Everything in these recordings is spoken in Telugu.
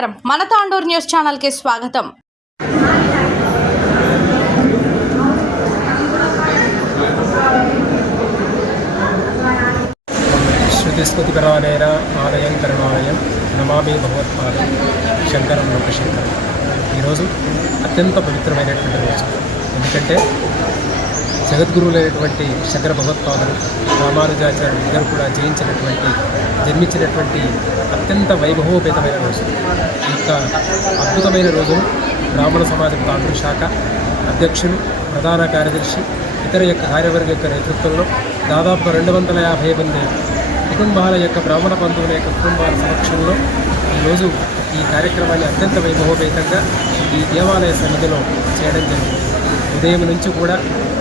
నమస్కారం. మన తాండూర్ న్యూస్ ఛానల్కి స్వాగతం. శృతిస్మృతిపరాయణ ఆలయం కరుణాలయం నమామి భగవత్పాదం శంకరం లోకశంకరం. ఈరోజు అత్యంత పవిత్రమైనటువంటి రోజు. ఎందుకంటే జగద్గురువులైనటువంటి శంకర భగవత్పాదులు రామానుజాచార్యులు ఇద్దరు కూడా జయించినటువంటి జన్మించినటువంటి అత్యంత వైభవోపేతమైన రోజు. ఇంత అద్భుతమైన రోజును బ్రాహ్మణ సమాజం తాండ్రు శాఖ అధ్యక్షులు ప్రధాన కార్యదర్శి ఇతర యొక్క కార్యవర్గ యొక్క నేతృత్వంలో దాదాపు రెండు వందల యాభై మంది కుటుంబాల యొక్క బ్రాహ్మణ బంధువుల యొక్క కుటుంబాల సమక్షంలో ఈరోజు ఈ కార్యక్రమాన్ని అత్యంత వైభవోపేతంగా ఈ దేవాలయ సన్నిధిలో చేయడం జరిగింది. ఉదయం నుంచి కూడా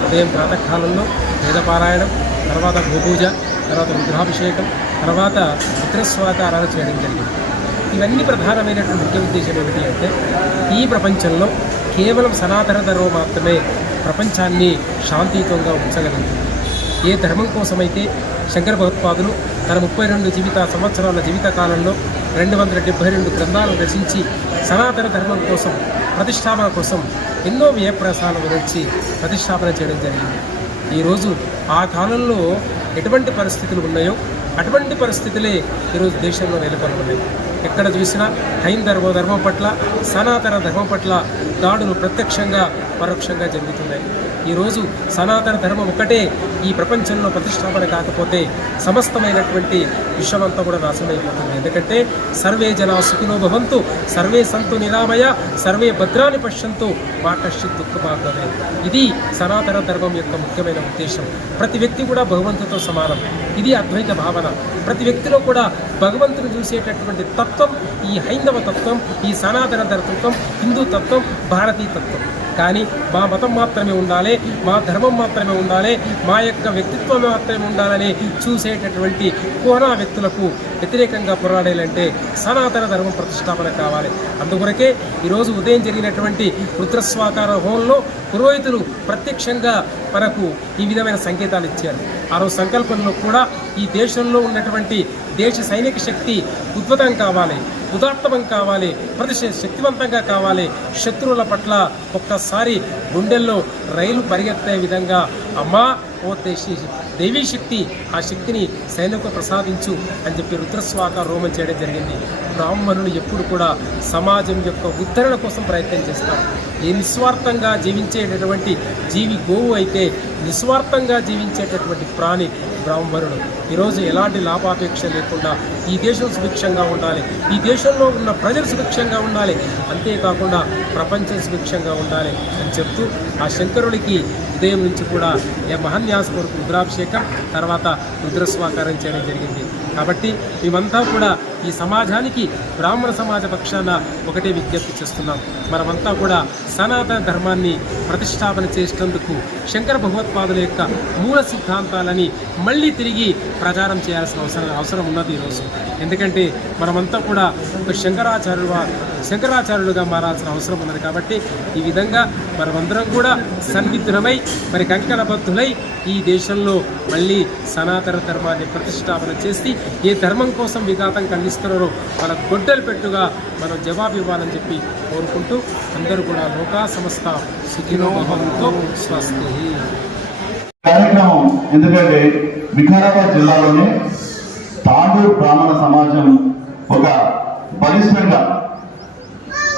ఉదయం ప్రాతకాలంలో వేదపారాయణం తర్వాత గోపూజ తర్వాత రుద్రాభిషేకం తర్వాత మిత్రస్వాకారాలు చేయడం జరిగింది. ఇవన్నీ ప్రధానమైనటువంటి ముఖ్య ఉద్దేశం ఏమిటి అంటే ఈ ప్రపంచంలో కేవలం సనాతన ధర్మం మాత్రమే ప్రపంచాన్ని శాంతియుతంగా ఉంచగలుగుతుంది ఏ ధర్మం కోసమైతే శంకర భగవత్పాదులు తన ముప్పై రెండు జీవిత సంవత్సరాల జీవిత కాలంలో రెండు వందల డెబ్బై రెండు గ్రంథాలు రచించి సనాతన ధర్మం కోసం ప్రతిష్టాపన కోసం ఎన్నో వ్యయప్రసాలను గురించి ప్రతిష్టాపన చేయడం జరిగింది. ఈరోజు ఆ కాలంలో ఎటువంటి పరిస్థితులు ఉన్నాయో అటువంటి పరిస్థితులే ఈరోజు దేశంలో నెలకొని ఉన్నాయి ఎక్కడ చూసినా హైందర్వ ధర్మం పట్ల సనాతన ధర్మం పట్ల దాడులు ప్రత్యక్షంగా పరోక్షంగా జరుగుతున్నాయి. ఈరోజు సనాతన ధర్మం ఒకటే ఈ ప్రపంచంలో ప్రతిష్టాపన కాకపోతే సమస్తమైనటువంటి విశ్వమంతా కూడా నాశనమైపోతుంది. ఎందుకంటే సర్వే జనా సుఖినో భవంతు సర్వే సంతు నిరామయ సర్వే భద్రాన్ని పశ్యంతు మా కశ్చిత్ ఇది సనాతన ధర్మం యొక్క ముఖ్యమైన ఉద్దేశం. ప్రతి వ్యక్తి కూడా భగవంతుతో సమానం. ఇది అద్వైత భావన. ప్రతి వ్యక్తిలో కూడా భగవంతుని చూసేటటువంటి తత్వం ఈ హైందవ తత్వం ఈ సనాతన తత్వం హిందూ తత్వం భారతీయ తత్వం. కానీ మా మతం మాత్రమే ఉండాలి మా ధర్మం మాత్రమే ఉండాలి మా యొక్క వ్యక్తిత్వం మాత్రమే ఉండాలని చూసేటటువంటి కోనా వ్యక్తులకు వ్యతిరేకంగా పోరాడాలంటే సనాతన ధర్మం ప్రతిష్టాపన కావాలి. అందుకొరకే ఈరోజు ఉదయం జరిగినటువంటి రుద్రస్వాకార హోంలో పురోహితులు ప్రత్యక్షంగా మనకు ఈ విధమైన సంకేతాలు ఇచ్చారు. ఆ రోజు సంకల్పంలో కూడా ఈ దేశంలో ఉన్నటువంటి దేశ సైనిక శక్తి ఉద్భుతం కావాలి. ఉదాత్తమం కావాలి ప్రతి శక్తివంతంగా కావాలి. శత్రువుల పట్ల ఒక్కసారి గుండెల్లో రైలు పరిగెత్తే విధంగా అమ్మా ఓ దేశీ దేవీ శక్తి ఆ శక్తిని సైనికు ప్రసాదించు అని చెప్పి రుద్రస్వాక రోమం చేయడం జరిగింది. బ్రాహ్మణులు ఎప్పుడు కూడా సమాజం యొక్క ఉద్ధరణ కోసం ప్రయత్నం చేస్తారు. ఏ నిస్వార్థంగా జీవించేటటువంటి జీవి గోవు అయితే నిస్వార్థంగా జీవించేటటువంటి ప్రాణి బ్రాహ్మణుడు ఈరోజు ఎలాంటి లాభాపేక్ష లేకుండా ఈ దేశం సుభిక్షంగా ఉండాలి ఈ దేశంలో ఉన్న ప్రజలు సుభిక్షంగా ఉండాలి అంతేకాకుండా ప్రపంచం సుభిక్షంగా ఉండాలి అని చెప్తూ ఆ శంకరుడికి ఉదయం నుంచి కూడా ఏ మహాన్యాస కొరకు రుద్రాభిషేకం తర్వాత రుద్రస్వాకారం చేయడం జరిగింది. కాబట్టి మేమంతా కూడా ఈ సమాజానికి బ్రాహ్మణ సమాజ పక్షాన ఒకటే విజ్ఞప్తి చేస్తున్నాం. మనమంతా కూడా సనాతన ధర్మాన్ని ప్రతిష్టాపన చేసినందుకు శంకర భగవత్పాదుల యొక్క మూల సిద్ధాంతాలని మళ్ళీ తిరిగి ప్రచారం చేయాల్సిన అవసరం అవసరం ఉన్నది ఈరోజు. ఎందుకంటే మనమంతా కూడా ఒక శంకరాచార్యులు శంకరాచార్యులుగా మారాల్సిన అవసరం ఉన్నది కాబట్టి ఈ విధంగా మనమందరం కూడా సన్నిధులమై మరి కంకణబద్ధులై ఈ దేశంలో మళ్ళీ సనాతన ధర్మాన్ని ప్రతిష్టాపన చేసి ఏ ధర్మం కోసం విఘాతం ఖండిస్తున్నారో వాళ్ళ గొడ్డలు పెట్టుగా మనం జవాబు ఇవ్వాలని చెప్పి కోరుకుంటూ అందరూ కూడా లోకా సంస్థ సుఖినోభవంతో స్వస్తి. కార్యక్రమం ఎందుకంటే వికారాబాద్ జిల్లాలోనే తాండూరు బ్రాహ్మణ సమాజం ఒక బలిష్టంగా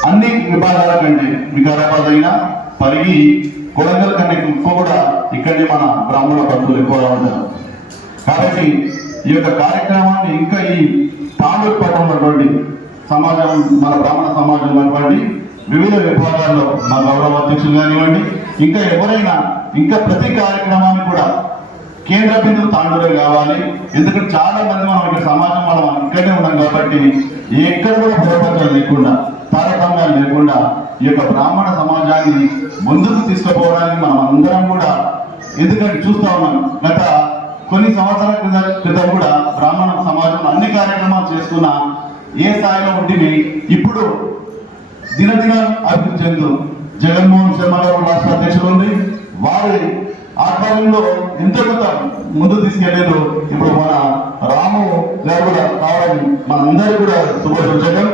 అన్ని విభాగాల కంటే వికారాబాద్ అయినా పరిగి కొడంగల్ కన్నా ఎక్కువ కూడా ఇక్కడే మన బ్రాహ్మణ బంధువులు ఎక్కువగా ఉంటారు కాబట్టి ఈ యొక్క కార్యక్రమాన్ని ఇంకా ఈ తాండూరు ఉన్నటువంటి సమాజం మన బ్రాహ్మణ సమాజం కానివ్వండి వివిధ విభాగాల్లో మా గౌరవ అధ్యక్షులు కానివ్వండి ఇంకా ఎవరైనా ఇంకా ప్రతి కార్యక్రమాన్ని కూడా కేంద్ర బిందువు తాండూరే కావాలి. ఎందుకంటే చాలా మంది మనం ఇక్కడ సమాజం మనం ఇక్కడే ఉన్నాం కాబట్టి ఎక్కడ కూడా భయపడతాం లేకుండా తారతమ్యాలు లేకుండా ఈ యొక్క బ్రాహ్మణ సమాజాన్ని ముందుకు తీసుకుపోవడానికి మనం అందరం కూడా ఎందుకంటే చూస్తా ఉన్నాం. గత కొన్ని సంవత్సరాల క్రితం క్రితం కూడా బ్రాహ్మణ సమాజం అన్ని కార్యక్రమాలు చేసుకున్న ఏ స్థాయిలో ఉంటుంది ఇప్పుడు దినదిన అభివృద్ధి చెందు. జగన్మోహన్ శర్మ గారు రాష్ట్ర అధ్యక్షులు ఉంది వారి ఆధ్వర్యంలో ఎంత కొంత ముందు తీసుకెళ్ళేదు ఇప్పుడు మన రాము గారు కూడా కావడం మనందరూ కూడా శుభసూచకం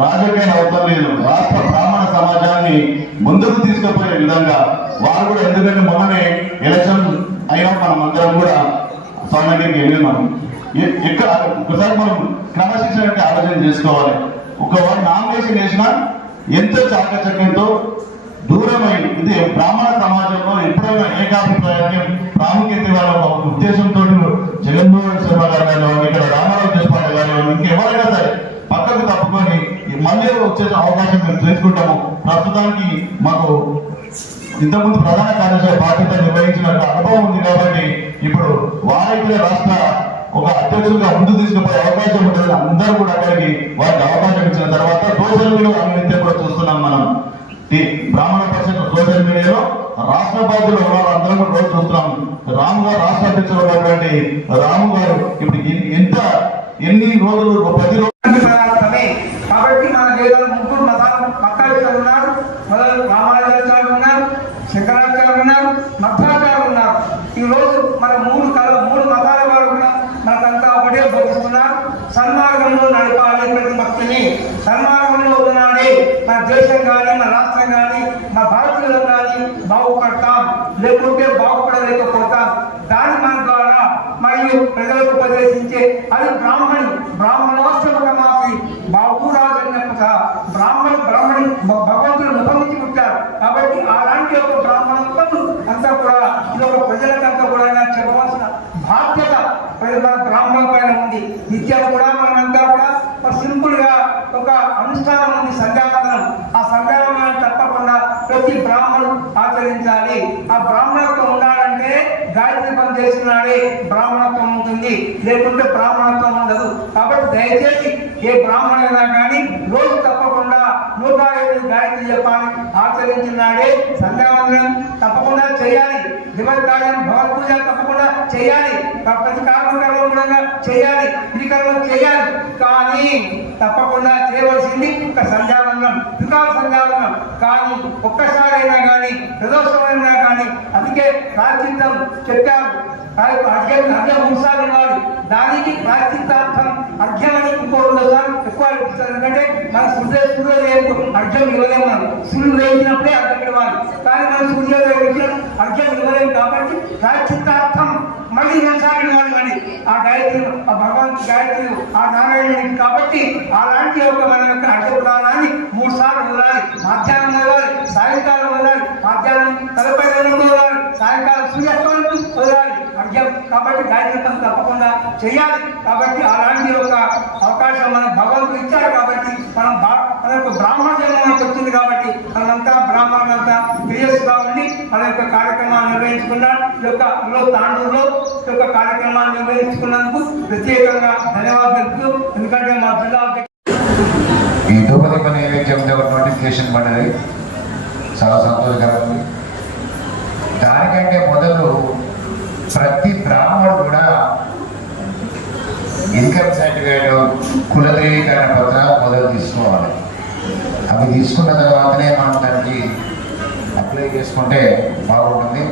రాజకీయ అవసరం లేదు. రాష్ట్ర బ్రాహ్మణ సమాజాన్ని ముందుకు తీసుకుపోయే విధంగా వారు కూడా ఎందుకంటే మొన్ననే ఎలక్షన్ అయినా మనం అందరం కూడా సమయానికి వెళ్ళి మనం ఎక్కడ ఒకసారి మనం క్రమశిక్షణ ఆలోచన చేసుకోవాలి. ఒకవారు నామినేషన్ వేసినా ఎంతో చాకచక్యంతో దూరమై ఇది బ్రాహ్మణ సమాజంలో ఎప్పుడైనా ఏకాభిప్రాయాన్ని ప్రాముఖ్యత ఇవ్వాలని ఒక ఉద్దేశంతో జగన్మోహన్ శర్మ గారు ఇక్కడ రామారావు దేశపాండే గారు ఇంకెవరైనా సరే పక్కకు తప్పుకొని మళ్ళీ వచ్చే అవకాశం మేము తెలుసుకుంటాము ప్రస్తుతానికి మాకు ఇంతకుముందు ప్రధాన కార్యదర్శి బాధ్యత నిర్వహించిన అనుభవం ఉంది కాబట్టి ఇప్పుడు వారైతే రాష్ట్ర ఒక అధ్యక్షుడిగా ముందు తీసుకుపోయే అవకాశం ఉంటుంది అందరూ కూడా అక్కడికి వారికి అవకాశం ఇచ్చిన తర్వాత సోషల్ మీడియా అవినీతి కూడా చూస్తున్నాం మనం. ఈ బ్రాహ్మణ పరిషత్ సోషల్ మీడియాలో రాష్ట్ర బాధ్యులు ఉన్నారు అందరం కూడా రోజు చూస్తున్నాం. రాము గారు రాష్ట్ర అధ్యక్షుడు ఉన్నటువంటి రాము గారు ఇప్పుడు ఎంత ఎన్ని రోజులు పది రోజులు ప్రారంభమే కాబట్టి మన దేశాలు ముగ్గురు మతాలు మక్కాచారు ఉన్నారు. మొదలు రామానుజాచార్యులు ఉన్నారు శంకరాచార్యులు ఉన్నారు మధ్వాచార్యులు ఉన్నారు. ఈ రోజు మన మూడు కళ మూడు మతాల వారు కూడా మనకంతా ఒకటే బోధిస్తున్నారు సన్మార్గంలో నడపాలి ప్రతి భక్తిని సన్మార్గంలో ఉన్నాడే మన దేశం కానీ మన రాష్ట్రం కానీ మన భారతీయులు కానీ బాగుపడతాం. లేకుంటే బాగుపడలేకపోతాం. దాని మన ద్వారా మరియు ప్రజలకు ఉపదేశించే అది బ్రాహ్మణి. బ్రాహ్మణోత్సవమాసి బాబురాజన్యత బ్రాహ్మణు బ్రాహ్మణి భగవంతుడు ముఖం నుంచి పుట్టారు. కాబట్టి అలాంటి ఒక బ్రాహ్మణత్వం అంతా కూడా ఇది ఒక ప్రజలకంతా కూడా చెప్పవలసిన బాధ్యత. ప్రజల బ్రాహ్మణుల పైన ఉంది. నిత్యం కూడా మనమంతా కూడా సింపుల్గా సింపుల్గా ఒక అనుష్ఠానం ఉంది సంధ్యావందనం. ఆ సంధ్యావందనం తప్పకుండా ప్రతి బ్రాహ్మణుడు ఆచరించాలి. ఆ బ్రాహ్మణత్వం ఉండాలంటే గాయత్రి పని చేస్తున్నాడే బ్రాహ్మణత్వం ఉంటుంది. లేకుంటే బ్రాహ్మణత్వం ఉండదు. కాబట్టి దయచేసి ఏ బ్రాహ్మణైనా కానీ రోజు తప్పకుండా నూట గాయత్రి జపాన్ని ఆచరించినాడే. సంధ్యావందనం తప్పకుండా చేయాలి. దివకార్యం భగవత్ పూజ తప్పకుండా చేయాలి. ప్రతి కార్యక్రమం కూడా చేయాలి. ఇది కర్మ చేయాలి. కానీ తప్పకుండా చేయవలసింది ఒక సంధ్యావందనం త్రికాల సంధ్యావందనం కానీ ఒక్కసారైనా కానీ ప్రదోషమైనా కానీ అందుకే ప్రాచిత్యం చెప్పారు. అర్ఘ్యం అర్ఘ్యం మూడుసార్లు ఇవ్వాలి దానికి ప్రాచిత్తార్థం అర్ఘ్యం అని ఇంకో రెండు సార్లు ఎక్కువ ఎందుకంటే మన సూర్య సూర్యోదయం అర్ఘ్యం ఇవ్వలేము సూర్యుడు వేయించినప్పుడే అర్థం ఇవ్వాలి కానీ మనం సూర్యోదయం ఇచ్చిన అర్ఘ్యం ఇవ్వలేము కాబట్టి ప్రాచిత్తార్థం మళ్ళీ రెండుసార్లు కాదు మరి ఆ గాయత్రి ఆ భగవంతు గాయత్రి ఆ నారాయణుడికి కాబట్టి అలాంటి ఒక మన యొక్క అర్ఘ మూడు సార్లు వదలాలి. మధ్యాహ్నం వదలాలి సాయంకాలం వదలాలి. మధ్యాహ్నం తలపై వదలాలి సాయంకాలం సూర్యాస్తమానికి వదలాలి. అర్ఘ్యం కాబట్టి గాయత్రి తప్పకుండా చేయాలి. కాబట్టి అలాంటి ఒక అవకాశం మనం భగవంతుడు ఇచ్చారు కాబట్టి మనం మన యొక్క బ్రాహ్మణ జన్మ మనకు వచ్చింది కాబట్టి మనంతా బ్రాహ్మణులంతా ప్రియస్గా ఉండి మన యొక్క కార్యక్రమాన్ని నిర్వహించుకున్నాం ఈ యొక్క తాండూరులో ఈ యొక్క కార్యక్రమాన్ని నిర్వహించుకున్నందుకు ప్రత్యేకంగా ధన్యవాదాలు ఎందుకంటే మా జిల్లా ఈ ధూపదీప నైవేద్యంతో ఒక నోటిఫికేషన్ పడేది చాలా సంతోషకరంగా దానికంటే మొదలు ప్రతి బ్రాహ్మణుడు కూడా ఇన్కమ్ సర్టిఫికేట్ కుల ధృవీకరణ పత్రాలు మొదలు తీసుకోవాలి. అవి తీసుకున్న తర్వాతనే మనం దానికి అప్లై చేసుకుంటే బాగుంటుంది.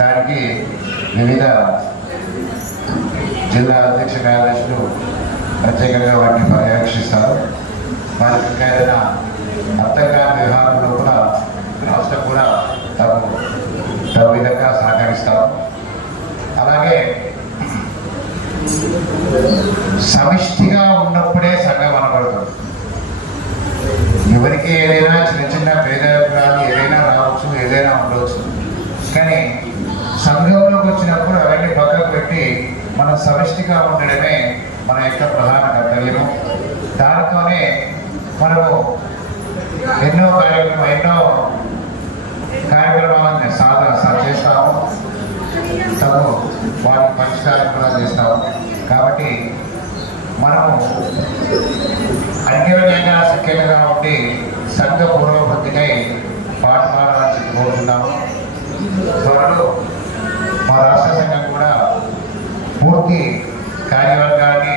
దానికి వివిధ జిల్లా అధ్యక్ష కార్యదర్శులు ప్రత్యేకంగా వాటిని పర్యవేక్షిస్తారు. వారికి ఇంకా ఏదైనా అర్థం కాని వ్యవహారంలో కూడా రాష్ట్రం కూడా తగు తగు విధంగా సహకరిస్తారు. అలాగే సమిష్టిగా ఉన్నప్పుడే సంఘం అనబడుతుంది ఎవరికి ఏదైనా చిన్న చిన్న భేదాభిప్రాయాలు ఏదైనా రావచ్చు ఏదైనా ఉండవచ్చు. కానీ సంఘంలోకి వచ్చినప్పుడు అవన్నీ పక్కకు పెట్టి మనం సమిష్టిగా ఉండడమే మన యొక్క ప్రధాన కర్తవ్యము. దానితోనే మనము ఎన్నో కార్యక్రమం ఎన్నో కార్యక్రమాలను సాధన సా- చేస్తాము. తను వాటి పరిష్కారం కూడా చేస్తాం కాబట్టి మనము అన్యోన్యంగా సఖ్యంగా ఉండి సంఘ పూర్వభక్తికై పాఠశాల కోరుతున్నాము. త్వరలో మా రాష్ట్ర సంఘం కూడా పూర్తి కార్యవర్గాన్ని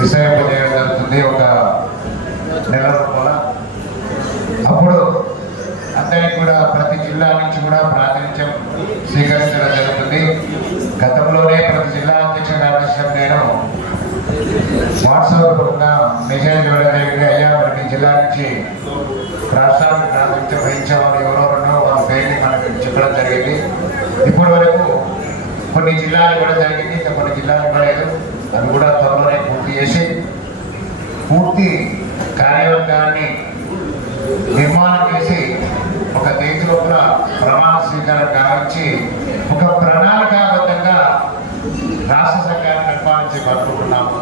విషయింపజేయడం జరుగుతుంది. ఒక నెల లోపల అప్పుడు అందరికి కూడా ప్రతి జిల్లా నుంచి కూడా ప్రాతినిధ్యం స్వీకరించడం జరుగుతుంది. గతంలోనే ప్రతి జిల్లా అధ్యక్ష కార్యదర్శి నేను వాట్సాప్ మెసేజ్ ఇవ్వడం జరిగింది. అయ్యా జిల్లా నుంచి రాష్ట్రానికి ప్రాతినిధ్యం వహించే వాళ్ళు ఎవరెవరున్నో వాళ్ళ పేరుని మనకు చెప్పడం జరిగింది. ఇప్పటి వరకు కొన్ని జిల్లాలు కూడా జరిగింది ఇంకా కొన్ని జిల్లాలు ఇవ్వలేదు అవి కూడా త్వరలోనే పూర్తి చేసి పూర్తి కార్యవర్గాన్ని నిర్మాణం చేసి ఒక తేదీ లోపల ప్రమాణ స్వీకారం గావించి ఒక ప్రణాళికాబద్ధంగా రాష్ట్ర సంఘాన్ని నిర్మాణించి పట్టుకుంటున్నాము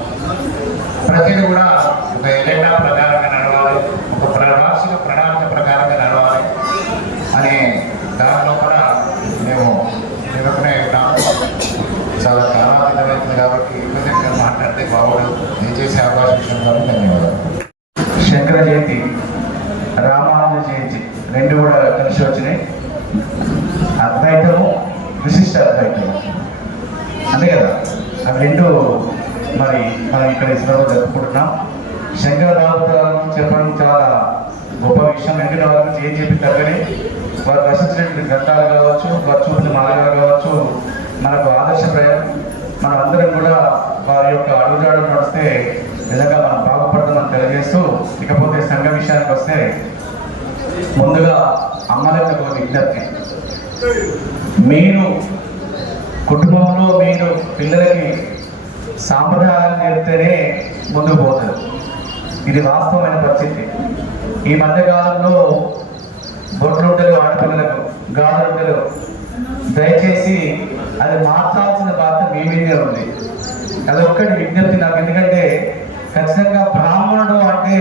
ప్రతిదీ కూడా ఒక ఎజెండా ప్రకారంగా నడవాలి ఒక ప్ర- రాష్ట్ర ప్రణాళిక ప్రకారంగా నడవాలి అనే దాని లోపల మేము నిలుపునే ఉన్నాము. చాలా కాలాతీతమైంది కాబట్టి ఎక్కువ మాట్లాడితే బాగుండదు దయచేసి అవకాశం ఇచ్చినందుకు ధన్యవాదాలు శంకర జయంతి రామానుజ జయంతి రెండు కూడా కలిసి వచ్చినాయి. అద్వైతము విశిష్ట అద్వైతము. అంతే కదా? అవి రెండు మరి మనం ఇక్కడ ఇస్రోలో జరుపుకుంటున్నాం. శంకర రావుతారం చెప్పడం చాలా గొప్ప విషయం. ఎందుకంటే వారి ఏం చెప్పి తగ్గని వారు రచించినటువంటి గ్రంథాలు కావచ్చు వారు చూపిన మార్గాలు కావచ్చు మనకు ఆదర్శప్రాయం మనం అందరం కూడా వారి యొక్క అడుగుజాడు నడిస్తే నిజంగా మనం బాగుపడతామని తెలియజేస్తూ ఇకపోతే సంఘ విషయానికి వస్తే ముందుగా అమ్మలకు ఒక విజ్ఞప్తి మీరు కుటుంబంలో మీరు పిల్లలకి సాంప్రదాయాలు నేర్పితేనే ముందుకు పోతారు. ఇది వాస్తవమైన పరిస్థితి. ఈ మధ్యకాలంలో బొట్లుంటలు ఆడపిల్లలకు గాజులుంటలు దయచేసి అది మార్చాల్సిన బాధ్యత మీ మీదే ఉంది. అది ఒక్కటి విజ్ఞప్తి నాకు ఎందుకంటే ఖచ్చితంగా బ్రాహ్మణుడు అంటే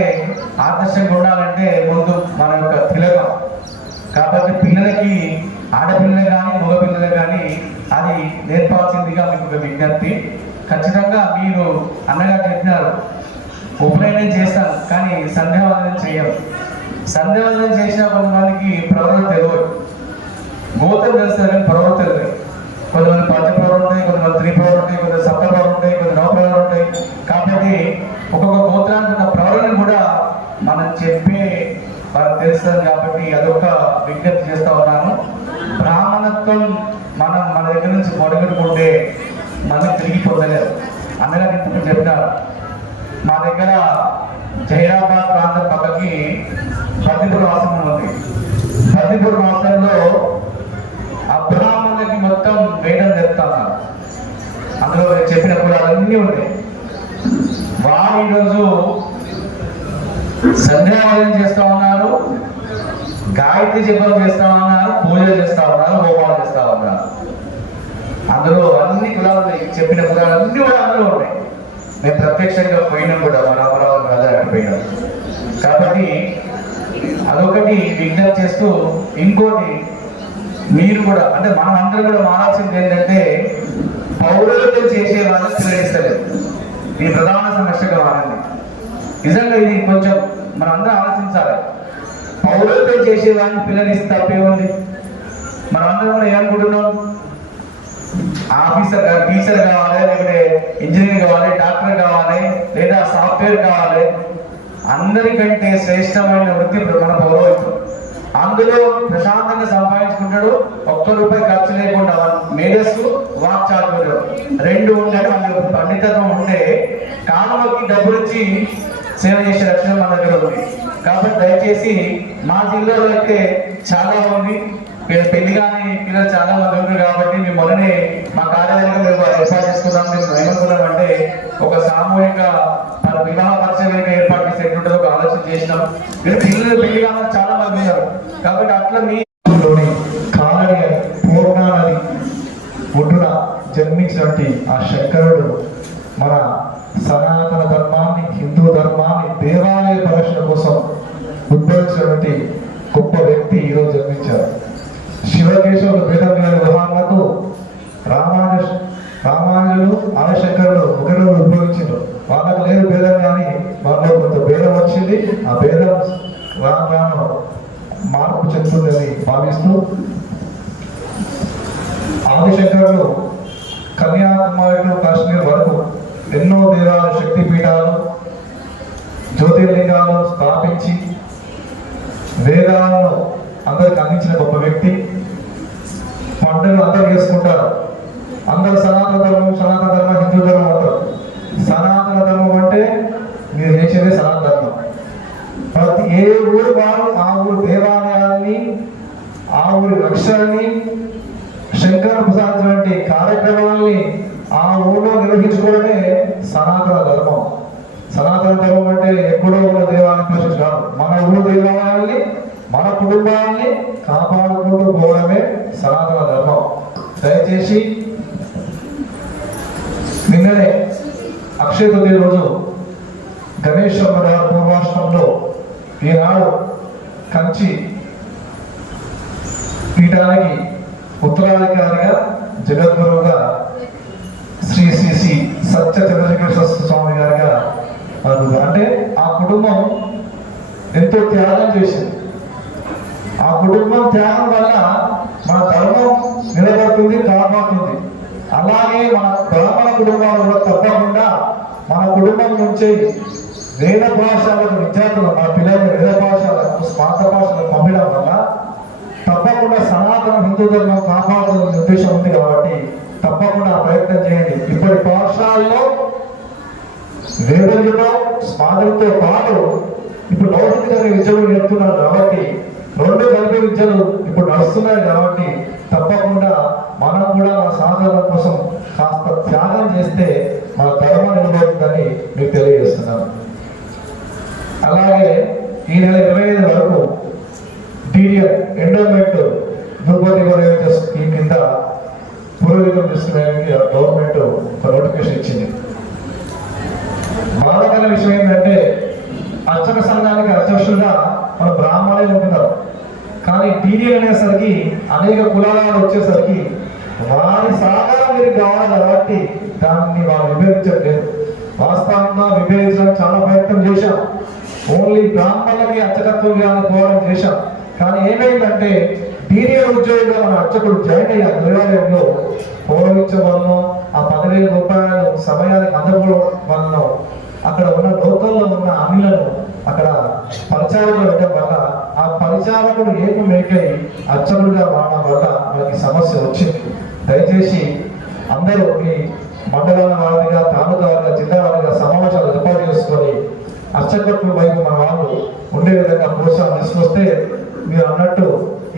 ఆదర్శంగా ఉండాలంటే ముందు మన యొక్క తిలకం కాబట్టి పిల్లలకి ఆడపిల్లలు కానీ మగపిల్లలు కానీ అది నేర్పాల్సిందిగా మీకు ఒక విజ్ఞప్తి. ఖచ్చితంగా మీరు అన్నగా చెప్పినారు ఉపనయనం చేస్తాను కానీ సంధ్యావందనం చేయరు సంధ్యావందనం చేసిన కొంతమందికి ప్రవృత్తి తెలియదు. గోత్రం తెలుస్తారు కానీ ప్రవృత్తి తెలియదు. కొంతమంది పంచప్రవర్ ఉంటాయి కొంతమంది త్రిప్రవర్ ఉంటాయి కొంత సప్తప్రవర్ ఉంటాయి కొంత నవప్రవర్ ఉంటాయి. కాబట్టి ఒక్కొక్క గోత్రానికి ఉన్న ప్రవరణ కూడా మనం చెప్పే మనకు తెలుస్తుంది కాబట్టి అదొక విజ్ఞప్తి చేస్తా ఉన్నాను. బ్రాహ్మణత్వం మనం మన దగ్గర నుంచి పొడగట్టుకుంటే మనం తిరిగి పొందలేదు అందరం ఇప్పుడు చెప్పినారు మా దగ్గర జైరాబాద్ ప్రాంతం పక్కకి బద్దిపూర్ ఆశ్రమం ఉంది. బద్దిపూర్ ఆశ్రమంలో అబ్రాహ్మణులకి మొత్తం వేయడం చెప్తాను అందులో చెప్పిన చెప్పిన అన్నీ ఉన్నాయి. వారు ఈరోజు సంధ్యావనం చేస్తా ఉన్నారు. గాయత్రి జపం చేస్తా ఉన్నారు పూజలు చేస్తా ఉన్నారు హోమాలు చేస్తా ఉన్నారు. అందులో అన్ని కులాలు ఉన్నాయి. చెప్పిన కులాలు అన్ని కూడా అందులో ఉన్నాయి. మేము ప్రత్యక్షంగా పోయినాం కూడా మన అమరావతి రాజాకి పోయినాం కాబట్టి అదొకటి విజ్ఞప్తి చేస్తూ ఇంకోటి మీరు కూడా అంటే మనం అందరూ కూడా మారాల్సింది ఏంటంటే పౌరులతో చేసే వాళ్ళు తిరగేస్తలేదు ఇది ప్రధాన సమస్యగా మారింది. నిజంగా ఇది కొంచెం మనం అందరం ఆలోచించాలి పౌరులతో చేసేవాడిని వాళ్ళని పిల్లలు తప్పే ఉంది మనం అందరం కూడా ఏమనుకుంటున్నాం? ఆఫీసర్ కా- టీచర్ కావాలి లేకపోతే ఇంజనీర్ కావాలి డాక్టర్ కావాలి లేదా సాఫ్ట్వేర్ కావాలి. అందరికంటే శ్రేష్టమైన వృత్తి మన పౌరవత్వం అందులో ప్రశాంతంగా సంపాదించుకుంటాడు ఒక్క రూపాయి ఖర్చు లేకుండా మేధస్సు వాక్చాతుర్యం రెండు ఉండే అందులో పండితత్వం ఉంటే కాలంలోకి డబ్బులు ఇచ్చి సేవ చేసే రక్షణ మన దగ్గర ఉంది. కాబట్టి దయచేసి మా జిల్లాలో అయితే చాలా మంది పెళ్ళి కానీ పిల్లలు చాలా మంది ఉన్నారు కాబట్టి మేము మొన్ననే మా కార్యాలయంలో మేము ఏర్పాటు చేసుకున్నాం. మేము ఏమనుకున్నాం అంటే ఒక సామూహిక మన వివాహ పరిచయం ఏర్పాటు చేసి ఎట్లుంటుందో ఒక ఆలోచన చేసినాం. మీరు పిల్లలు పెళ్ళి కానీ చాలా మంది ఉన్నారు. కాబట్టి అట్లా మీ లోని కాలడి ఒడ్డున జన్మించినటువంటి ఆ శంకరుడు మన సనాతన ధర్మాన్ని హిందూ ధర్మాన్ని దేవాలయ పరిరక్షణ కోసం ఉద్భవించినటువంటి గొప్ప వ్యక్తి ఈరోజు జన్మించారు. శివకేశవులు వేదం గారి ఉదాహరణకు రామాను రామానుజులు ఆదిశంకరుడు ఒకరు ఉద్భవించారు వాళ్ళకు లేదు భేదం కానీ వాళ్ళలో కొంత భేదం వచ్చింది. ఆ భేదం రాను రాను మార్పు చెందుతుందని భావిస్తూ ఆదిశంకరుడు కన్యాకుమారి కాశ్మీర్ వరకు ఎన్నో దేవాలయ శక్తి పీఠాలు జ్యోతిర్లింగాలు స్థాపించి వేదాలను అందరికి అందించిన గొప్ప వ్యక్తి. పండుగలు అందరూ చేసుకుంటారు. అందరు సనాతన ధర్మం సనాతన ధర్మం హిందూ ధర్మం అంటారు. సనాతన ధర్మం అంటే మీరు చేసేదే సనాతన ధర్మం. ప్రతి ఏ ఊరు వారు ఆ ఊరు దేవాలయాన్ని ఆ ఊరి లక్ష్యాన్ని శంకర వంటి కార్యక్రమాల్ని ఆ ఊళ్ళో నిర్వహించుకోవడమే సనాతన ధర్మం. సనాతన ధర్మం అంటే ఎక్కడో ఉన్న దేవాలయం ప్రశ్న కాదు. మన ఊరు దేవాలయాల్ని మన కుటుంబాన్ని కాపాడుకుంటూ పోవడమే సనాతన ధర్మం. దయచేసి నిన్ననే అక్షయ తృతీయ రోజు గణేష్ గారి పూర్వాశ్రమంలో ఈనాడు కంచి పీఠానికి ఉత్తరాధికారిగా జగద్గురువుగా సత్య చంద్రశేఖర స్వామి గారిగా అంటే ఆ కుటుంబం ఎంతో త్యాగం చేసింది. ఆ కుటుంబం త్యాగం వల్ల మన ధర్మం నిలబడుతుంది కాపాడుతుంది. అలాగే మన బ్రాహ్మణ కుటుంబాలు కూడా తప్పకుండా మన కుటుంబం నుంచి వేద భాషలకు విద్యార్థులు మన పిల్లల్ని వేద భాషలకు స్మార్త భాషలకు పంపడం వల్ల తప్పకుండా సనాతన హిందూ ధర్మం కాపాడాలనే ఉద్దేశం ఉంది కాబట్టి తప్పకుండా ప్రయత్నం చేయండి. ఇప్పటి పాఠశాలలో వేదంలో స్మారకంతో పాటు ఇప్పుడు లౌకిక విద్యలు నేర్పుతున్నారు కాబట్టి రెండు కలిపి విద్యలు ఇప్పుడు నడుస్తున్నాయి కాబట్టి తప్పకుండా మనం కూడా మన సాధన కోసం కాస్త త్యాగం చేస్తే మన ధర్మం నిలబడుతుందని మీకు తెలియజేస్తున్నాను. అలాగే ఈ నెల ఇరవై ఐదు వరకు టీడీఎల్ ఎండోమెంట్ దుర్గతి స్కీమ్ కింద పూర్వీకం తీసుకునేందుకు గవర్నమెంట్ నోటిఫికేషన్ ఇచ్చింది. బాధకర విషయం ఏంటంటే అర్చక సంఘానికి అధ్యక్షులుగా మన బ్రాహ్మణులు ఉంటున్నారు కానీ టీడీ అనేసరికి అనేక కులాలు వచ్చేసరికి వారి సహకారం మీరు కావాలి కాబట్టి దాన్ని వాళ్ళు విభేదించట్లేదు. వాస్తవంగా విభేదించడానికి చాలా ప్రయత్నం చేశాం. ఓన్లీ బ్రాహ్మణులకి అర్చకత్వం చేయాలని పోవడం చేశాం. కానీ ఏమైందంటే సీనియర్ ఉద్యోగిగా మన అర్చకుడు జాయిన్ అయ్యే దేవాలయంలో పౌరవించడం వలన ఆ పదివేల రూపాయలు సమయానికి అందకపోవడం అక్కడ ఉన్న లోకల్లో ఉన్న అన్నిలను అక్కడ పరిచారకులు పెట్టడం వల్ల ఆ పరిచారకుడు ఏమి మేకై అర్చకుడిగా మారడం వల్ల మనకి సమస్య వచ్చింది. దయచేసి అందరూ మీ మండలాల వారిగా తాలూకా వారిగా జిల్లా వారిగా సమావేశాలు ఏర్పాటు చేసుకొని అర్చకత్వం వైపు మన వాళ్ళు ఉండే విధంగా ప్రోత్సాహం తీసుకొస్తే మీరు అన్నట్టు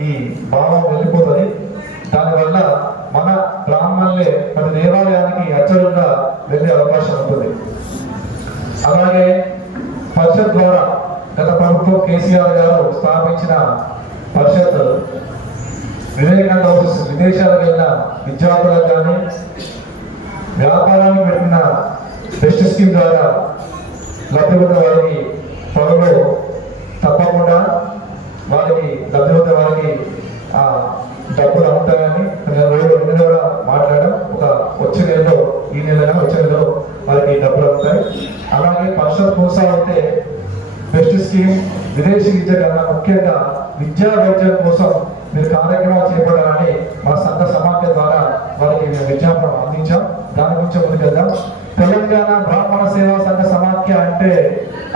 ఈ భావం వెళ్ళిపోతుంది. దానివల్ల మన బ్రాహ్మణులే మన దేవాలయానికి అర్చకులుగా వెళ్ళే అవకాశం ఉంటుంది. అలాగే పరిషత్ ద్వారా గత ప్రభుత్వం కేసీఆర్ గారు స్థాపించిన పరిషత్ వివేకానంద హౌసెస్ విదేశాలకు వెళ్ళిన విద్యార్థులకు కానీ వ్యాపారానికి పెట్టిన బెస్ట్ స్కీమ్ ద్వారా లబ్ధి ఉన్న వారికి త్వరలో తప్పకుండా వారికి లబ్ధి పొందిన వారికి ఆ డబ్బులు అమ్ముతాయని నేను రోజు నిన్న కూడా మాట్లాడాం ఒక వచ్చే నెలలో ఈ నెలలో వచ్చే నెలలో వారికి డబ్బులు అవుతాయి అలాగే పరిషత్ కొనసాగితే బెస్ట్ స్కీమ్ విదేశీ విద్య కన్నా ముఖ్యంగా విద్యా వైద్యం కోసం మీరు కార్యక్రమాలు చేపట్టాలని మా సంఘ సమాఖ్య ద్వారా వారికి మేము విజ్ఞాపనం అందించాం. దాని గురించి ముందుకెళ్దాం. తెలంగాణ బ్రాహ్మణ సేవా సంఘ సమాఖ్య అంటే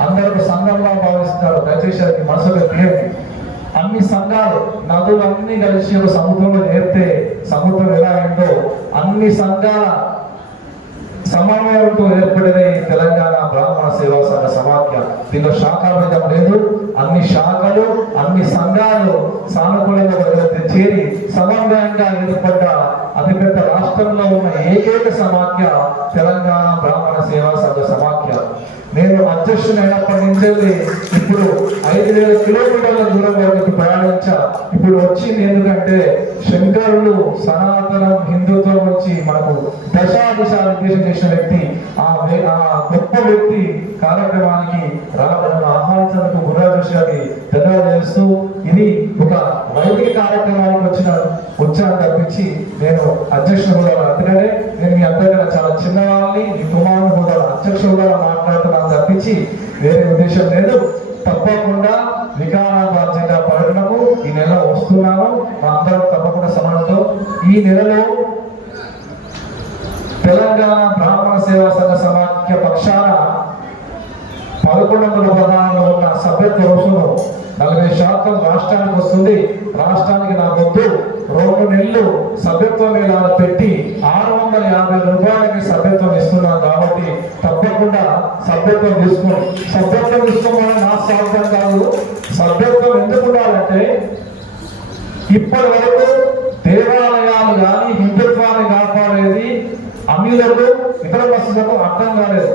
అందరూ సంఘంగా భావిస్తున్నారు. దయచేసి అది మనసులో తీయండి అన్ని సంఘాలు నదులు అన్ని కలిసి ఒక సముద్రంలో చేరితే సముద్రం ఎలా ఏంటో అన్ని సంఘాల సమన్వయంతో ఏర్పడిన ఈ తెలంగాణ బ్రాహ్మణ సేవా సంఘ సమాఖ్య. దీనిలో శాఖాభేదం లేదు అన్ని శాఖలు అన్ని సంఘాలు సానుకూలంగా చేరి సమన్వయంగా ఏర్పడ్డ అతిపెద్ద రాష్ట్రంలో ఉన్న ఏకైక సమాఖ్య తెలంగాణ బ్రాహ్మణ సేవా సంఘ సమాఖ్య. నేను అధ్యక్షుని అయినప్పటి నుంచి ఇప్పుడు ఐదు వేల కిలోమీటర్ల దూరం వరకు ప్రయాణించా. ఇప్పుడు వచ్చింది ఎందుకంటే శంకరులు సనాతనం హిందుత్వం వచ్చి మనకు దశా దిశ నిర్దేశం చేసిన వ్యక్తి. ఆ ఆ గొప్ప వ్యక్తి కార్యక్రమానికి రావడం ఆహ్వానించినందుకు గురురాజు గారికి ధన్యవాదాలు చేస్తూ ఇది ఒక వైదిక కార్యక్రమానికి వచ్చిన వచ్చాను తప్పించి నేను అధ్యక్ష కూడా అందుకనే నేను మీ అందరికీ చాలా చిన్నవాళ్ళని మీ కుమారుడు కూడా అధ్యక్ష కూడా మాట్లాడుతున్నాను తప్పించి వేరే ఉద్దేశం లేదు. తప్పకుండా వికారాబాద్ జిల్లా పర్యటనకు ఈ నెల వస్తున్నాను. మా అందరం తప్పకుండా సమాజంతో ఈ నెలలో తెలంగాణ బ్రాహ్మణ సేవా సంఘ సమాఖ్య పక్షాన పదకొండు వందల పదహారులో ఉన్న సభ్యత్వ రుసుము నలభై శాతం రాష్ట్రానికి వస్తుంది. రాష్ట్రానికి నా వద్దు రెండు నెలలు సభ్యత్వం మీద పెట్టి ఆరు వందల యాభై రూపాయలకి సభ్యత్వం ఇస్తున్నాను కాబట్టి తప్పకుండా సభ్యత్వం తీసుకోండి. సభ్యత్వం తీసుకోమని నా సాధ్యం కాదు. సభ్యత్వం ఎందుకు ఉండాలంటే ఇప్పటి వరకు దేవాలయాలు కానీ హిందుత్వాన్ని కాపాడేది అమీలకు ఇతర మసీదులకు అర్థం కాలేదు.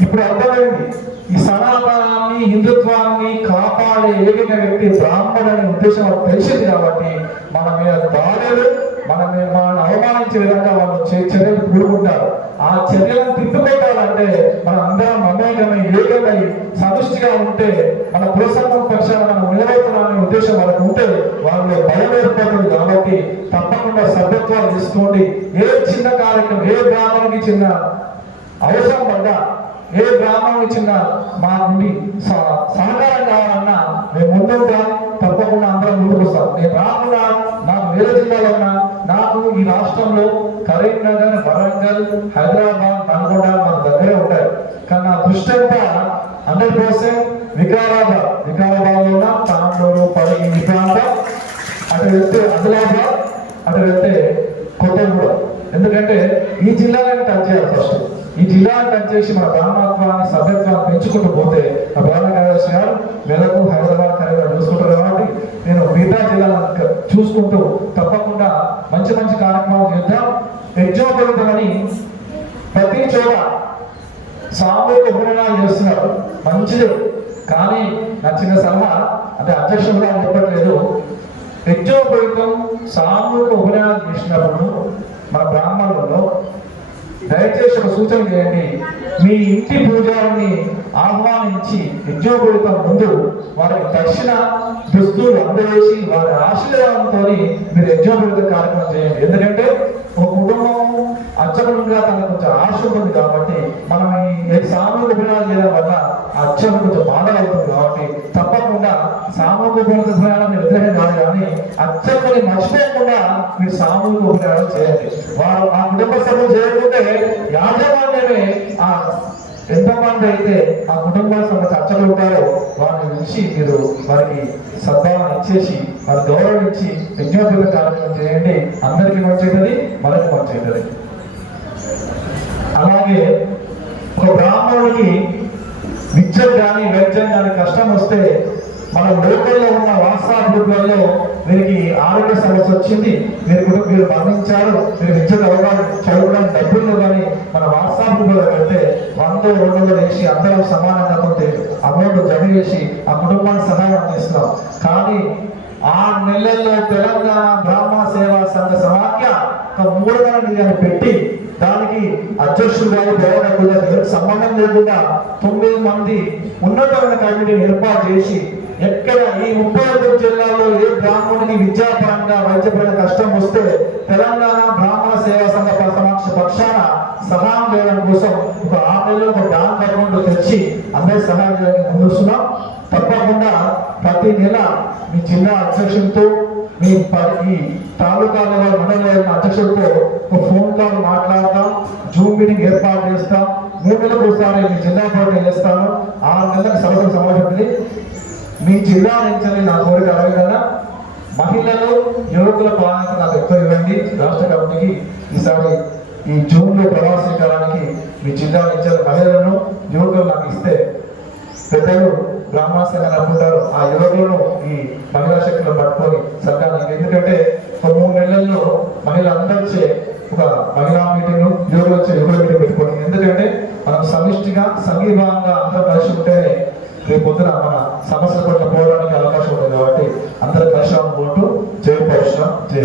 ఇప్పుడు అర్థమైంది. ఈ సనాతనాన్ని హిందుత్వాన్ని కాపాడే ఏకైక వ్యక్తి బ్రాహ్మణుడు అనే ఉద్దేశం వాళ్ళకి తెలిసింది కాబట్టి మన మీద దాడులు మన మీద మనల్ని అవమానించే విధంగా వాళ్ళు చర్యలు కూడుకుంటారు ఆ చర్యలను తిప్పుకోవాలంటే మన అందరం మమేకమై ఏకమై సమిష్టిగా ఉంటే మన పురసంగం పక్షాన మనం నిలబడుతున్నామనే ఉద్దేశం వాళ్ళకు ఉంటే వాళ్ళు భయం ఏర్పడుతుంది కాబట్టి తప్పకుండా సభ్యత్వాలు తీసుకోండి. ఏ చిన్న కార్యక్రమం ఏ గ్రామానికి చిన్న అవసరం పడ్డా ఏ గ్రామం చిన్న మా నుండి స- సహకారం కావాలన్నా మేము ముందుగా తప్పకుండా అందరం ముందుకొస్తాం నేను రాకుండా నాకు వేరే జిల్లాలో ఉన్నా నాకు ఈ రాష్ట్రంలో కరీంనగర్ వరంగల్ హైదరాబాద్ నల్గొండ మన దగ్గరే ఉంటాయి కానీ నా దృష్టి అంతా హండ్రెడ్ పర్సెంట్ వికారాబాద్. వికారాబాద్లో తాండూరు పడి ఈ ప్రాంతం. అటు వెళ్తే అదిలాబాద్ అటు వెళ్తే కొత్తగూడెం. ఎందుకంటే ఈ జిల్లాలో ఇలా జిల్లాను చేసి మన బ్రాహ్మణత్వాన్ని సభ్యత్వాన్ని పెంచుకుంటూ పోతే ఆ బ్రాహ్మణ కార్యదర్శి గారు మెదకు హైదరాబాద్ కరీంనగర్ చూసుకుంటారు కాబట్టి నేను మిగతా జిల్లాలను చూసుకుంటూ తప్పకుండా మంచి మంచి కార్యక్రమాలు చేద్దాం. యజ్ఞోపరితమని ప్రతి చోట సామూహిక ఉపనయనాలు చేస్తున్నారు. మంచిది. కానీ నా చిన్న సలహా అంటే అధ్యక్షులుగా చెప్పట్లేదు. యజ్ఞోపరితం సామూహిక ఉపనయనాలు చేసినప్పుడు మన బ్రాహ్మణుల్లో దయచేసి ఒక సూచన చేయండి. మీ ఇంటి పూజారిని ఆహ్వానించి యజ్ఞోపయుతం ముందు వారికి దక్షిణ దుస్తులు అందజేసి వారి ఆశీర్వాదంతో మీరు యజ్ఞోపయుత కార్యక్రమం చేయండి. ఎందుకంటే ఒక కుటుంబం అర్చకుడుగా తనకు కొంచెం ఆశ ఉంటుంది కాబట్టి మనం ఈ సామూహిక ఉపనయనాలు చేయడం వల్ల అచ్చం కొంచెం కొంచెం బాధలవుతుంది కాబట్టి తప్పకుండా సామూహిక ఉపనయనాలు వ్యతిరేకం కాదు కానీ అర్చకుని మర్చిపోకుండా మీరు సామూహిక ఉపనయనాలు చేయండి. వారు ఆ కుటుంబ సభ్యులు చేయకుంటే యాజమాన్యమే ఆ ఎంతమంది అయితే ఆ కుటుంబానికి సంబంధించి అచ్చలు ఉంటారో వారిని ఉంచి మీరు వారికి సద్భావన ఇచ్చేసి వారి గౌరవం ఇచ్చి విజ్ఞాపన కార్యక్రమం చేయండి. అందరికీ మంచి అవుతుంది మనకి మంచి అవుతుంది అలాగే ఒక బ్రాహ్మణుడికి విద్య కానీ వైద్యం కానీ కష్టం వస్తే మన లోకల్లో ఉన్న వాట్సాప్లలో వీరికి ఆరోగ్య సమస్య వచ్చింది. మీరు కూడా మీరు మరణించారు. మీరు విద్యకు అవగాహన చదువుకోవడానికి డబ్బులు కానీ మన వాట్సాప్ గ్రూప్లో పెడితే వంద రెండు వందలు వేసి అందరూ సమానంగా కొంత అమౌంట్ జమ చేసి ఆ కుటుంబానికి సహాయం అందిస్తున్నాం. కానీ ఆ నెలల్లో తెలంగాణ బ్రాహ్మణ సేవా సంఘ సమాఖ్య ఒక మూడు వందల పెట్టి దానికి అధ్యక్షుడు గారు బోధకులు సంబంధం లేకుండా తొమ్మిది మంది ఉన్నతమైన కమిటీని ఏర్పాటు చేసి ఎక్కడ ఈ ముప్పై ఐదు జిల్లాల్లో ఏ బ్రాహ్మణునికి విద్యాపరంగా వైద్యపరంగా కష్టం వస్తే తెలంగాణ బ్రాహ్మణ సేవా సంఘ సమక్ష పక్షాన సహాయం చేయడం కోసం ఒక ఆరు నెలలు ఒక బ్యాంక్ అకౌంట్ తెచ్చి అందరి సహాయం చేయడానికి ముందుస్తున్నాం తప్పకుండా ప్రతి నెల మీ జిల్లా అధ్యక్షులతో మీ ఈ తాలూకా లెవెల్ మండల అధ్యక్షులతో ఒక ఫోన్ కాల్ మాట్లాడతాం జూమ్ మీటింగ్ ఏర్పాటు చేస్తాం. మూడు నెలలకు ఒకసారి మీ జిల్లా పార్టీ చేస్తాను. ఆరు నెలలకు సభకు సమావేశం మీ జిల్లా నుంచి నా కోరిక అడవి కదా మహిళలు యువకుల ప్రాధాన్యత నాకు ఎక్కువ ఇవ్వండి. రాష్ట్ర కమిటీకి ఈసారి ఈ జూన్లో ప్రవాసీకరానికి మీ జిల్లా నుంచి మహిళలను యువకులు నాకు ఇస్తే పెద్దలు బ్రాహ్మణ అనుకుంటారు ఆ యువకులను ఈ మహిళా శక్తులను పట్టుకొని సంఘానికి ఎందుకంటే ఒక మూడు నెలల్లో మహిళలందరిచే వచ్చే ఒక మహిళా మీటింగ్ యువకులు వచ్చే యువకుల మీటింగ్ పెట్టుకోండి ఎందుకంటే మనం సమిష్టిగా సంఘీభావంగా అందరూ కలిసి ఉంటేనే రేపు పొద్దున మన సమస్యల పట్ల పోవడానికి అవకాశం ఉంటుంది కాబట్టి అందరూ కలిసి అనుకుంటూ జై పరశురాం జై